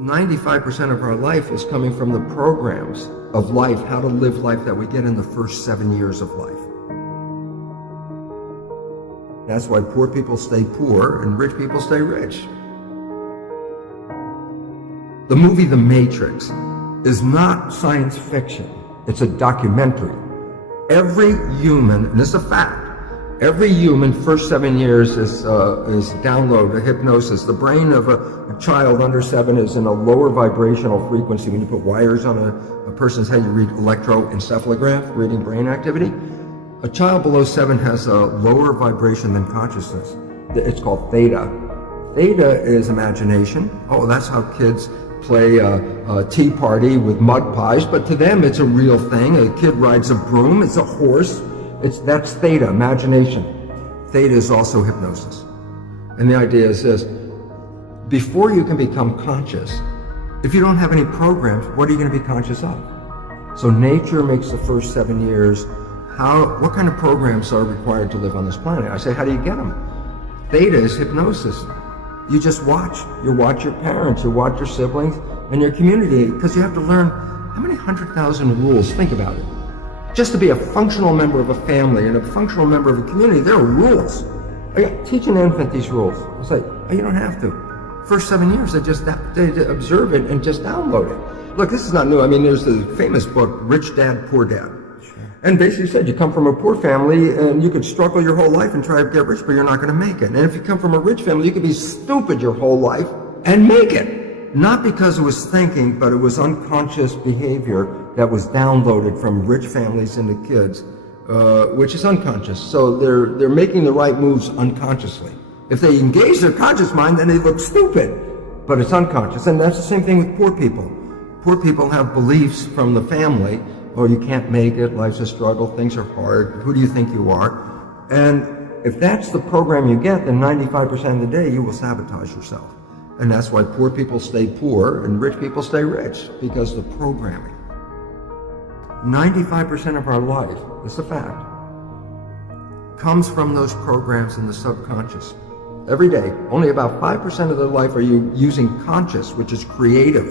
95% of our life is coming from the programs of life, how to live life that we get in the first 7 years of life. That's why poor people stay poor and rich people stay rich. The movie The Matrix is not science fiction. It's a documentary. Every human, and this is a fact, every human first 7 years is download a hypnosis. The brain of a child under 7 is in a lower vibrational frequency. When you put wires on a person's head, you read electroencephalograph, reading brain activity. A child below 7 has a lower vibration than consciousness. It's called theta. Theta is imagination. Oh, that's how kids play a tea party with mud pies, but to them it's a real thing. A kid rides a broom, it's a horse. That's theta, imagination. Theta is also hypnosis. And the idea is this: before you can become conscious, if you don't have any programs, what are you going to be conscious of? So nature makes the first 7 years. What kind of programs are required to live on this planet? I say, how do you get them? Theta is hypnosis. You just watch. You watch your parents, you watch your siblings, and your community, because you have to learn how many 100,000 rules. Think about it. Just to be a functional member of a family and a functional member of a community, there are rules. Teach an infant these rules. It's like, you don't have to. First 7 years, they observe it and just download it. Look, this is not new. I mean, there's the famous book, Rich Dad, Poor Dad. And basically said you come from a poor family and you could struggle your whole life and try to get rich, but you're not going to make it. And if you come from a rich family, you could be stupid your whole life and make it. Not because it was thinking, but it was unconscious behavior that was downloaded from rich families into kids, which is unconscious. So they're making the right moves unconsciously. If they engage their conscious mind, then they look stupid, but it's unconscious. And that's the same thing with poor people. Poor people have beliefs from the family. Oh, you can't make it, life's a struggle, things are hard, who do you think you are? And if that's the program you get, then 95% of the day you will sabotage yourself. And that's why poor people stay poor and rich people stay rich, because the programming. 95% of our life, it's a fact, comes from those programs in the subconscious. Every day, only about 5% of their life are you using conscious, which is creative.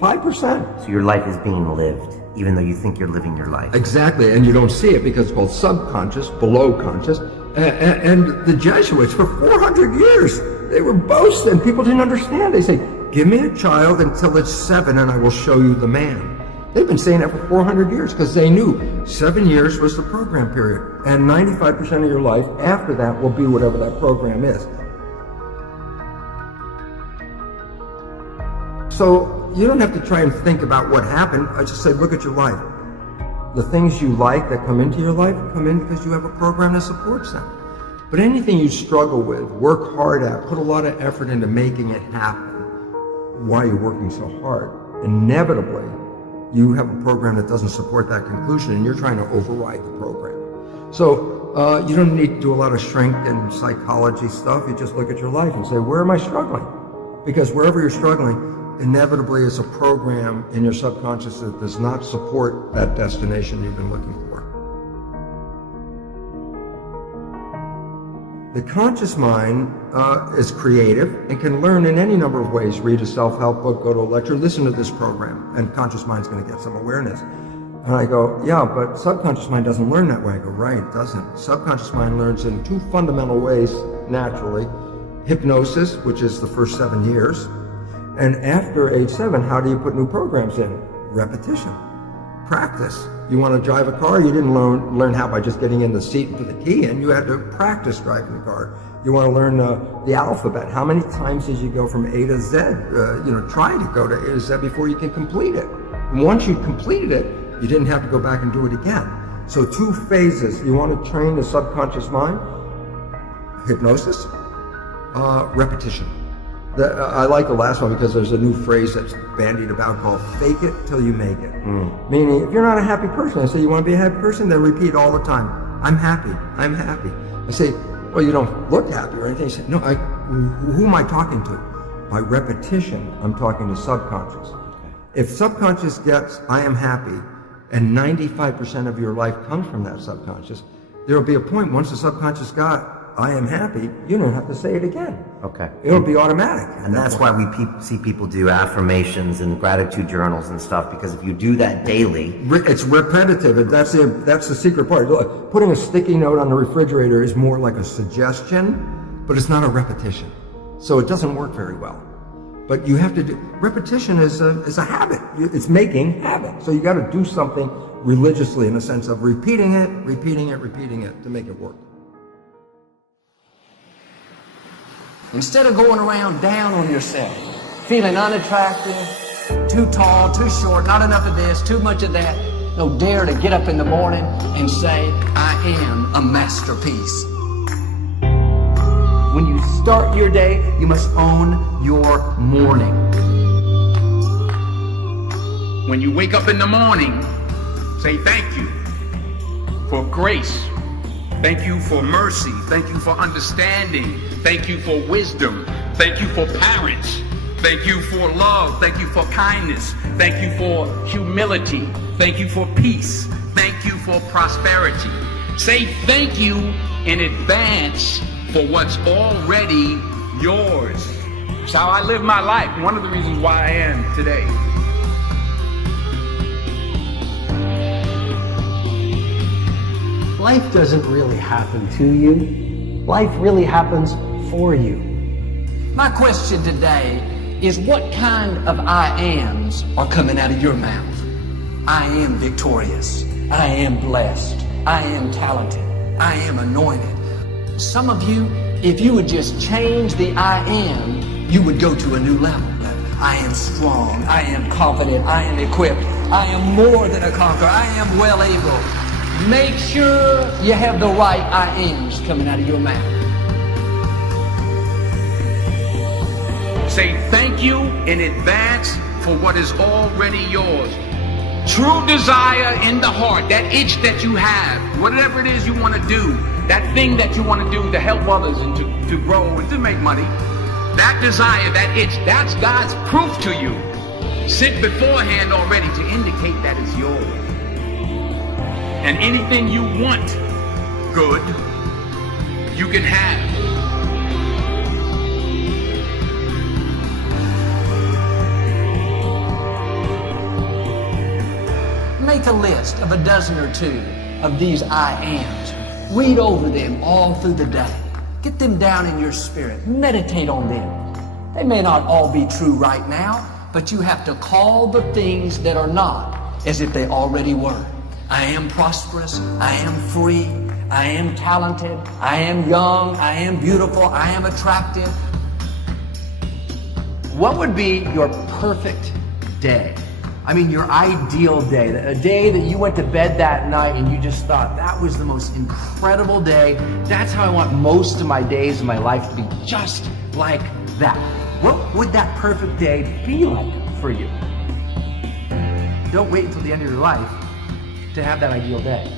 5%. So your life is being lived, even though you think you're living your life. Exactly, and you don't see it because it's called subconscious, below conscious. And the Jesuits, for 400 years, they were boasting. People didn't understand. They say, give me a child until it's 7 and I will show you the man. They've been saying that for 400 years because they knew 7 years was the program period. And 95% of your life after that will be whatever that program is. So you don't have to try and think about what happened. I just say, look at your life. The things you like that come into your life come in because you have a program that supports them. But anything you struggle with, work hard at, put a lot of effort into making it happen, why you're working so hard, inevitably you have a program that doesn't support that conclusion and you're trying to override the program. So you don't need to do a lot of strength and psychology stuff. You just look at your life and say, where am I struggling? Because wherever you're struggling, inevitably is a program in your subconscious that does not support that destination you've been looking for. The conscious mind is creative and can learn in any number of ways. Read a self-help book, go to a lecture, listen to this program, and conscious mind's going to get some awareness. And I go, yeah, but subconscious mind doesn't learn that way. I go, right, it doesn't. Subconscious mind learns in 2 fundamental ways naturally. Hypnosis, which is the first 7 years. And after age 7, how do you put new programs in? Repetition. Practice. You want to drive a car, you didn't learn how by just getting in the seat and put the key in. You had to practice driving the car. You want to learn the alphabet. How many times did you go from A to Z? Try to go to A to Z before you can complete it. And once you completed it, you didn't have to go back and do it again. So 2 phases. You want to train the subconscious mind. Hypnosis. Repetition. I like the last one because there's a new phrase that's bandied about called fake it till you make it. Meaning, if you're not a happy person, I say, you want to be a happy person? Then repeat all the time, I'm happy, I'm happy. I say, well, you don't look happy or anything. I say, no, who am I talking to? By repetition, I'm talking to subconscious. If subconscious gets, I am happy, and 95% of your life comes from that subconscious, there will be a point once the subconscious got, I am happy, you don't have to say it again. Okay. It'll be automatic. And that's why we see people do affirmations and gratitude journals and stuff, because if you do that daily... It's repetitive, and that's the secret part. Look, putting a sticky note on the refrigerator is more like a suggestion, but it's not a repetition. So it doesn't work very well. But you have to do... Repetition is a habit. It's making habit. So you got to do something religiously in the sense of repeating it to make it work. Instead of going around down on yourself, feeling unattractive, too tall, too short, not enough of this, too much of that, no, dare to get up in the morning and say, I am a masterpiece. When you start your day, you must own your morning. When you wake up in the morning, say thank you for grace. Thank you for mercy. Thank you for understanding. Thank you for wisdom. Thank you for parents. Thank you for love. Thank you for kindness. Thank you for humility. Thank you for peace. Thank you for prosperity. Say thank you in advance for what's already yours. It's how I live my life. One of the reasons why I am today. Life doesn't really happen to you. Life really happens for you. My question today is, what kind of I ams are coming out of your mouth? I am victorious. I am blessed. I am talented. I am anointed. Some of you, if you would just change the I am, you would go to a new level. I am strong. I am confident. I am equipped. I am more than a conqueror. I am well able. Make sure you have the right I ams coming out of your mouth. Say thank you in advance for what is already yours. True desire in the heart, that itch that you have, whatever it is you want to do, that thing that you want to do to help others and to grow and to make money, that desire, that itch, that's God's proof to you. Sit beforehand already to indicate that it's yours. And anything you want good, you can have. Make a list of a dozen or two of these I ams. Read over them all through the day. Get them down in your spirit. Meditate on them. They may not all be true right now, but you have to call the things that are not as if they already were. I am prosperous. I am free. I am talented. I am young. I am beautiful. I am attractive. What would be your perfect day? I mean, your ideal day, a day that you went to bed that night and you just thought, that was the most incredible day. That's how I want most of my days in my life to be, just like that. What would that perfect day be like for you? Don't wait until the end of your life to have that ideal day.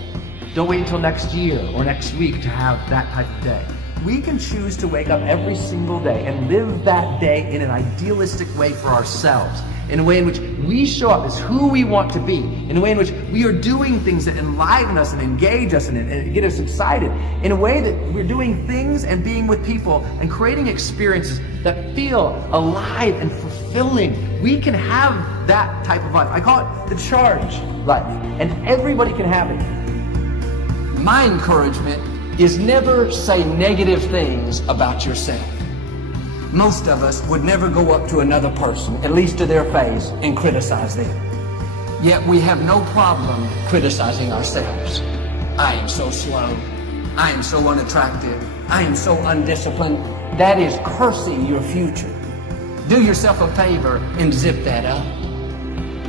Don't wait until next year or next week to have that type of day. We can choose to wake up every single day and live that day in an idealistic way for ourselves, in a way in which we show up as who we want to be, in a way in which we are doing things that enliven us and engage us and get us excited, in a way that we're doing things and being with people and creating experiences that feel alive and fulfilling. We can have that type of life. I call it the charge life, and everybody can have it. My encouragement is never say negative things about yourself. Most of us would never go up to another person, at least to their face, and criticize them. Yet we have no problem criticizing ourselves. I am so slow. I am so unattractive. I am so undisciplined. That is cursing your future. Do yourself a favor and zip that up.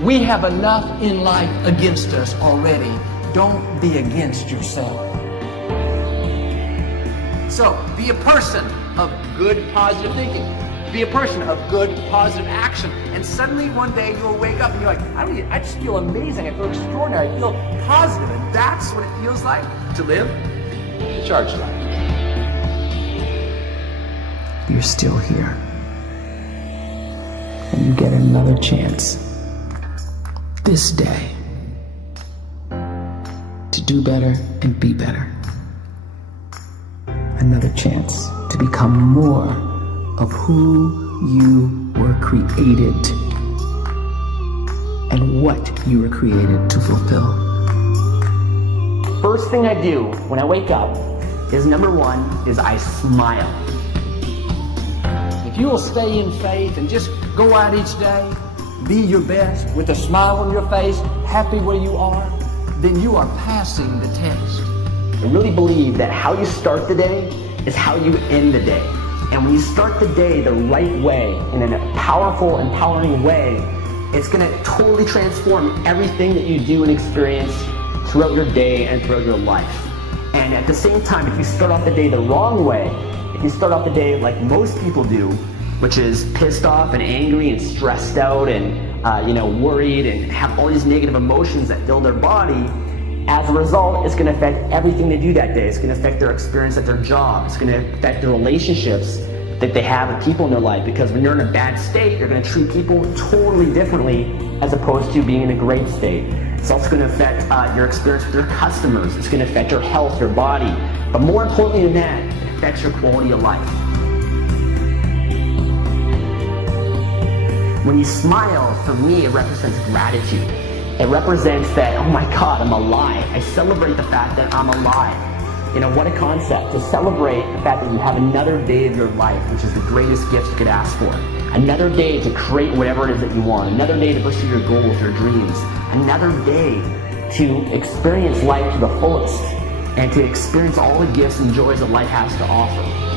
We have enough in life against us already. Don't be against yourself. So, be a person of good, positive thinking. Be a person of good, positive action. And suddenly one day you'll wake up and you're like, I just feel amazing. I feel extraordinary. I feel positive. And that's what it feels like to live the charged life. You're still here. And you get another chance this day to do better and be better. another chance to become more of who you were created and what you were created to fulfill. First thing I do when I wake up is number one is I smile. If you will stay in faith and just go out each day, be your best with a smile on your face, happy where you are, then you are passing the test. I really believe that how you start the day is how you end the day. And when you start the day the right way, in a powerful, empowering way, it's going to totally transform everything that you do and experience throughout your day and throughout your life. And at the same time, if you start off the day the wrong way, if you start off the day like most people do, which is pissed off and angry and stressed out and worried and have all these negative emotions that fill their body, as a result, it's going to affect everything they do that day. It's going to affect their experience at their job. It's going to affect their relationships that they have with people in their life, because when you're in a bad state, you're going to treat people totally differently as opposed to being in a great state. It's also going to affect your experience with your customers. It's going to affect your health, your body. But more importantly than that, it affects your quality of life. When you smile, for me, it represents gratitude. It represents that, oh my God, I'm alive. I celebrate the fact that I'm alive. What a concept, to celebrate the fact that you have another day of your life, which is the greatest gift you could ask for. Another day to create whatever it is that you want. Another day to pursue your goals, your dreams. Another day to experience life to the fullest and to experience all the gifts and joys that life has to offer.